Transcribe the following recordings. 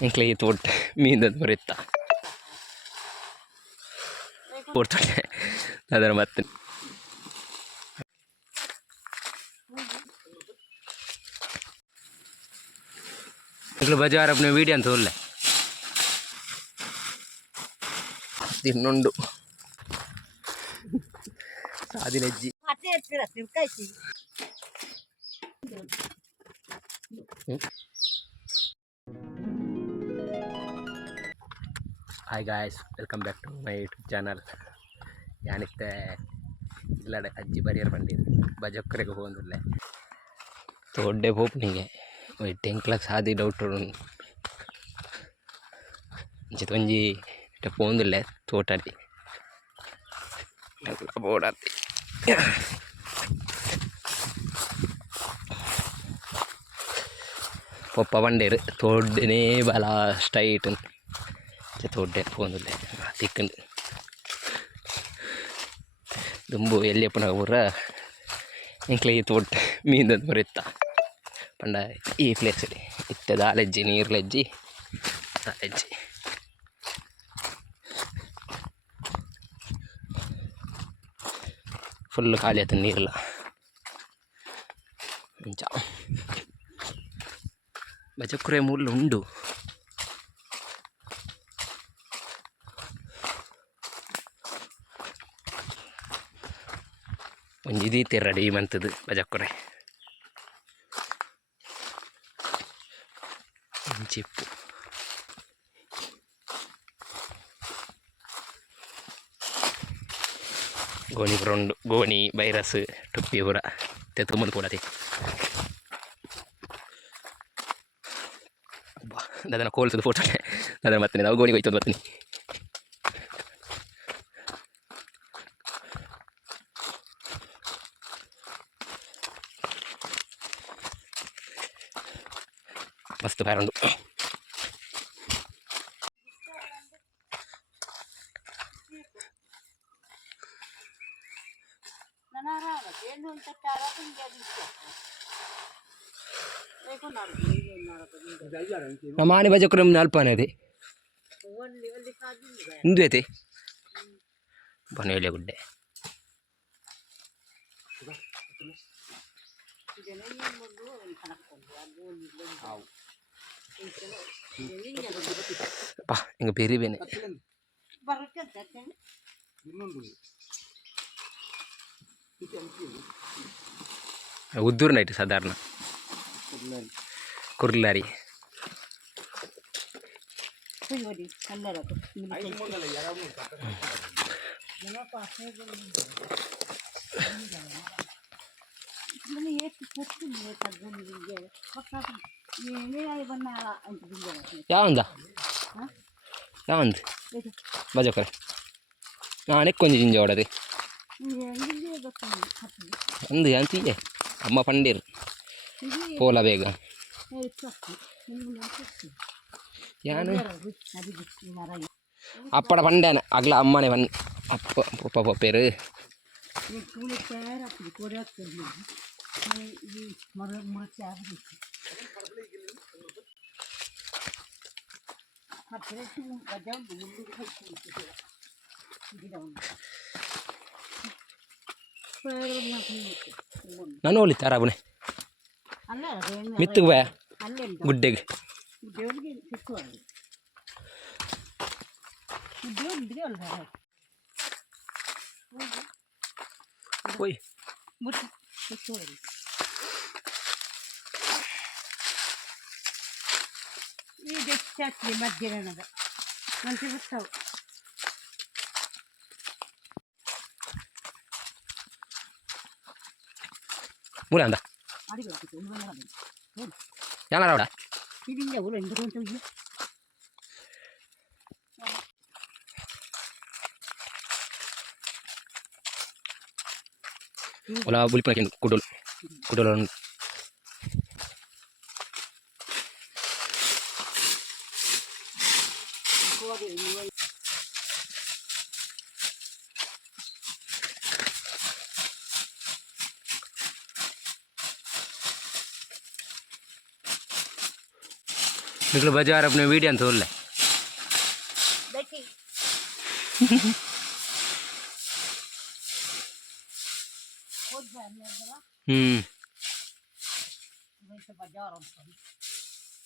Enkele tårt minnet boritta. Portale ಅದರ ಮತ್ತೆ इकडे बजार अपने वीडियो ಅಂತ ಹೋಗ್ಲೆ ತಿನ್ನೊಂಡು ಸಾದಿಲೆಜ್ಜಿ ಮತ್ತೆ ಎತ್ತಿರ ತಿರ್ಕಾಯ್ತಿ Hi guys, welcome back to my YouTube channel. ಯಾನಿತ್ತೆ ಇಲ್ಲಡೆ ಅಜ್ಜಿ ಬರಿಯರ್ ಬಂದಿದ್ದು ಬಜಕ್ರೆಗೆ ಹೋಗಿಲ್ಲ ತೋಡ್ಡೆ ಹೋಪ್ನಿಗೆ ಟೆಂಕ್ಲಕ್ ಸಾದಿ ಡೌಟ್ ಒಂಜಿ ಪೋಂದಿಲ್ಲ ತೋಟಲ್ಲಿ ಬೋಡಾತಿ ಪಪ್ಪ ಬಂಡೇರು ತೋಡ್ಡನೇ ಬಲ ಸ್ಟ್ರೈಟ್ ತೋಡ್ಡೆ ಪೋಂದಿಲ್ಲ ತಿಕ್ಕಂಡು ದುಂಬು ಎಲ್ಲಿಯಪ್ಪನ ಊರ ಇಂಕ್ಲೆ ತೋಟ ಮೀನದ ಬರುತ್ತಾ ಪಂಡ ಈ ಪ್ಲೇಸಲ್ಲಿ ಇತ್ತದ ಆಲೆಜ್ಜಿ ನೀರ್ಲೆಜ್ಜಿ ಆಲೆಜ್ಜಿ ಫುಲ್ ಖಾಲಿ ಆಯ್ತು ನೀರಿಲ್ಲ ಬಜಕುರೆ ಮುಳ್ಳು ಉಂಡು ಒಂಜಿದೀತೆ ರೆಡಿ ಮಂತದ್ದು ಬಜಕುರೆ ಚಿಪ್ಪು ಗೋಣಿ ಬ್ರೌಂಡು ಗೋಣಿ ಬೈರಸ್ ಟುಪ್ಪಿ ಪೂರ ತುಂಬ ಕೂಡತಿ ಅದನ್ನು ಕೋಲ್ಸದು ಫೋಟೋ ಅದನ್ನು ಬರ್ತೀನಿ ನಾವು ಗೋಣಿಗೆ ಹೋಯ್ತು ಬರ್ತೀನಿ ಮಸ್ತ್ ಬಾರಂಡು ಮಾಣಿ ಬಜಕ್ರ ಅಲ್ಪನೇది ಇಂದು ಐತಿ ಬನೇಲೆ ಗುಡ್ಡೆ ಅಪ್ಪ ಹಿಂಗೆ ಬೇರೆ ಬೇನೆ ಉದ್ದೂರು ನೈಟ್ ಸಾಧಾರಣ ಕುರ್ಲಾರಿ ಯಾವಂದ ಯಾವಂದು ಬಜಕರೆ ನಾನೇ ಕೊಂಚ ಜಿಂಜ ಹೊಡದೆ ಅಂದು ಅಂತೀಯ ಅಮ್ಮ ಪಂಡೀರು ಪೋಲ ಬೇಗ ಯಾನು ಅಪ್ಪಡ ಪಂಡೇನ ಅಗ್ಲ ಅಮ್ಮನೆ ಪನ್ ಅಪ್ಪ ಪಪ್ಪ ಪಪ್ಪೇರು ನಾನು ಹೋಗ್ಲಿತ್ತಾರ ಬುಣೆ ಮಿತ್ತಿಗೆ ಬಯ ಗುಡ್ಡೆಗೆ ಹೋಯ್ ಮಧ್ಯಾಹ್ನದ ಮಂచి ಬರ್ತಾವೆ ಮೂಲ ಅಂದ ಯಾರ ಒಲ ಬುಲಿಪನ ಕುಡೋಲು ಕುಡೋಲು निकलो बाजार अपने वीडियो तोड़ ले देखी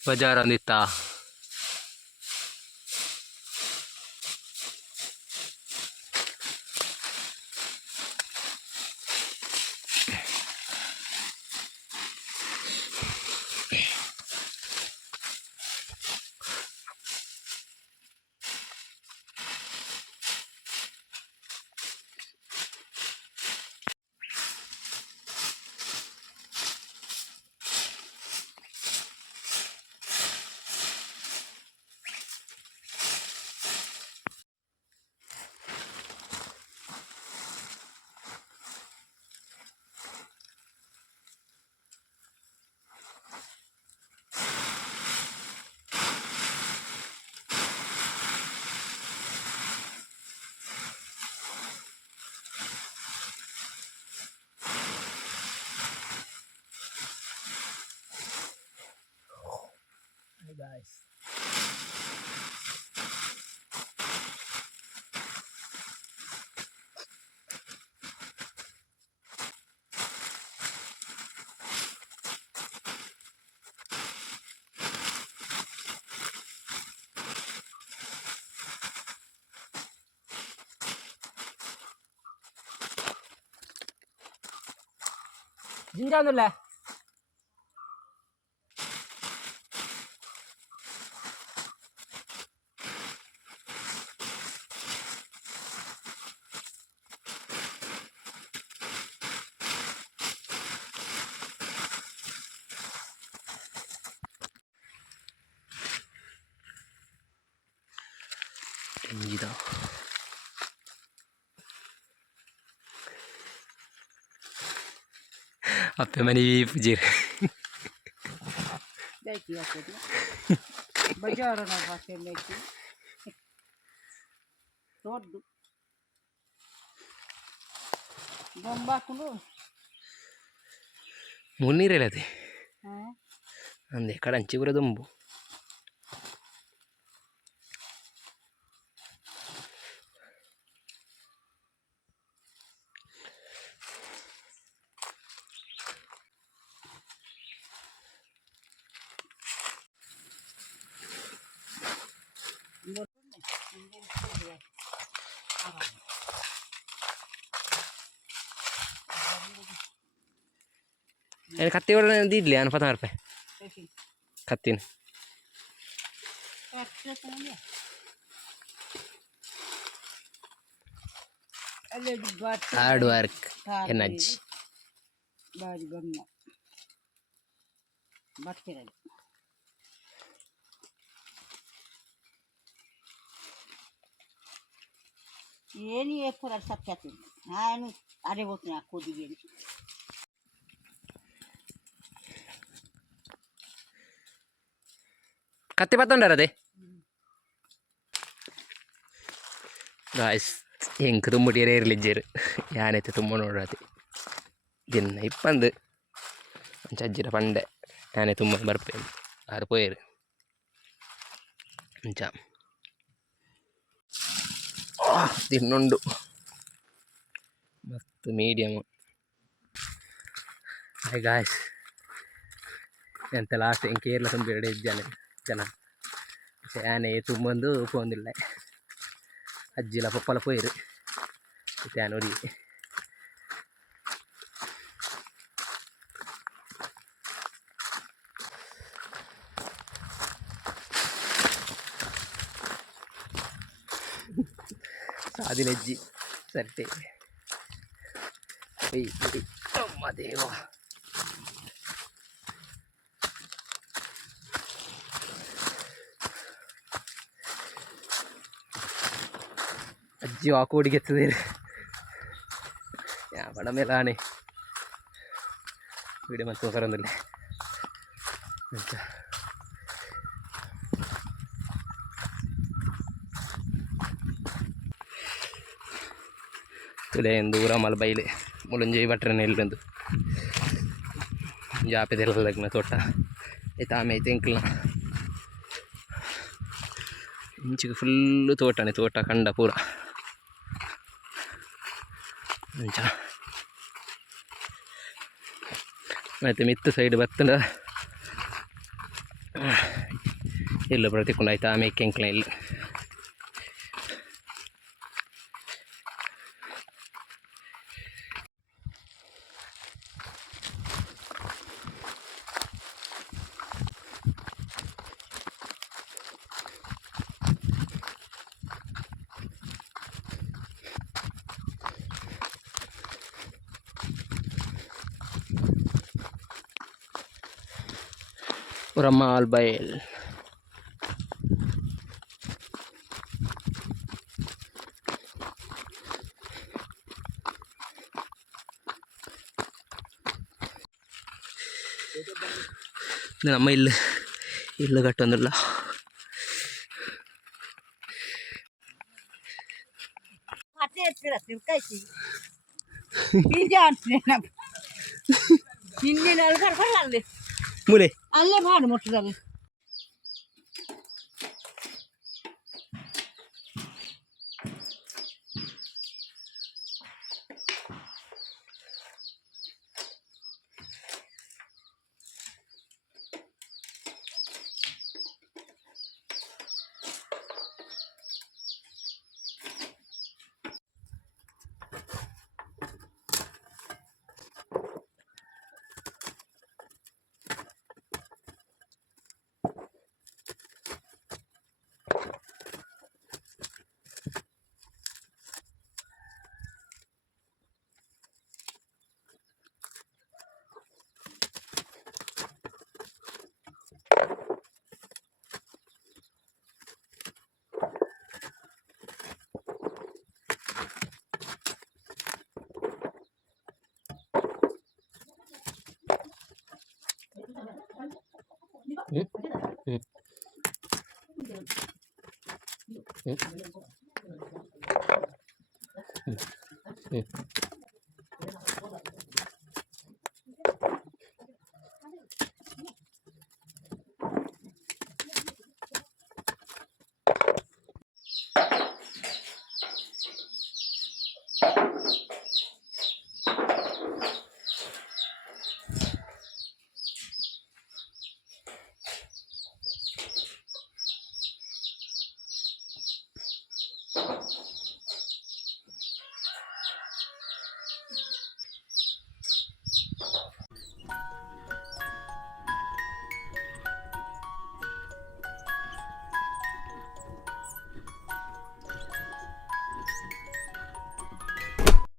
बाजार अंदिता guys. ജീരാന്നല്ലേ Gida. Apa mani pujir. देखी आपको बाजार ना पासे लेके तोड़ दो गंबा कुलो Munir relate. हाँ Ande karanchi pura dumbu. Ini kati orang di lian apa tangan pe? Katin. Hard work, energy. Baju gamma, baterai. ये नहीं एक फुरा सब क्या तुम हाँ नु अरे वो तो आपको दिए Kati patang darah deh. Guys, yang ketemu di air ledger, ya ane itu mono rati. Din ipan deh, mencajir pandai, ya ane itu mau berpen, harus poir, mencam. Oh, din nondo, matu medium. Hi guys, yang telah last yang Kerala sampai ada jalan. Saya ane itu mandu phone dulu. Ajila papa la poir, itu ane ori. Adi leji, serte. Hey, amma deva. Ajji aku di gitu deh. Ya, pada mela nih. Video mantu karan dulu. Today in dura mal baile. Mulunjai butter nail bendu. Ya pe dela lagna tota. Ita me tinkla. ಇಂಚಿಗೆ full ತೋಟನೇ, ತೋಟ ಕಂಡ ಪೂರ ಅಂಚ. ಮತ್ತು ಮಿತ್ತು side ಬತ್ತಂಡ ಇಲ್ಲ ಪ್ರತಿಕೊಂಡು ಆಯ್ತಾ ಮೇಕೆ ಅಂಕ್ಲ ಇಲ್ಲ. Ramal Bail. ನಮ್ಮ ಇಲ್ಲ ಕಟ್ಟೊಂದಿಲ್ಲ. ಮೂಲೆ ಅಲ್ಲೇ ಮಾಡಿ ಮುಟ್ಟಿದಲ್ಲಿ